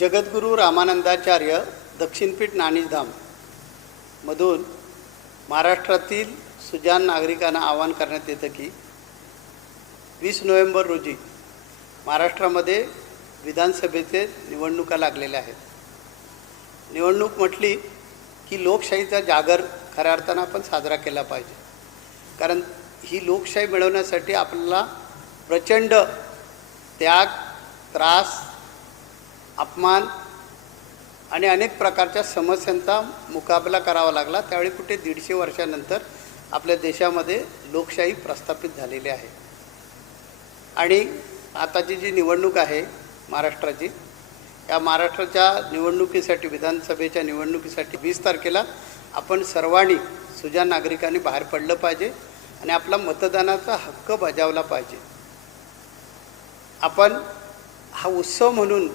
जगद्गुरू रामानंदाचार्य दक्षिणपीठ नाणीधाम मधून महाराष्ट्रातील सुजाण नागरिकांना आवाहन करण्यात येतं की 20 नोव्हेंबर रोजी महाराष्ट्रामध्ये विधानसभेचे निवडणुका लागलेल्या आहेत. निवडणूक म्हटली की लोकशाहीचा जागर खऱ्या अर्थानं आपण साजरा केला पाहिजे, कारण ही लोकशाही मिळवण्यासाठी आपल्याला प्रचंड त्याग, त्रास, अपमान आणि अनेक प्रकारच्या समस्यांचा मुकाबला करावा लागला. त्यावेळी कुठे 150 वर्षानंतर आपल्या देशामध्ये लोकशाही प्रस्थापित झालेली आहे. आणि आताची जी निवडणूक आहे महाराष्ट्राची, या महाराष्ट्राच्या निवडणुकीसाठी, विधानसभेच्या निवडणुकीसाठी 20 तारखेला आपण सर्वांनी, सुजाण नागरिकांनी बाहेर पडलं पाहिजे आणि आपला मतदानाचा हक्क बजावला पाहिजे. आपण हा उत्सव म्हणून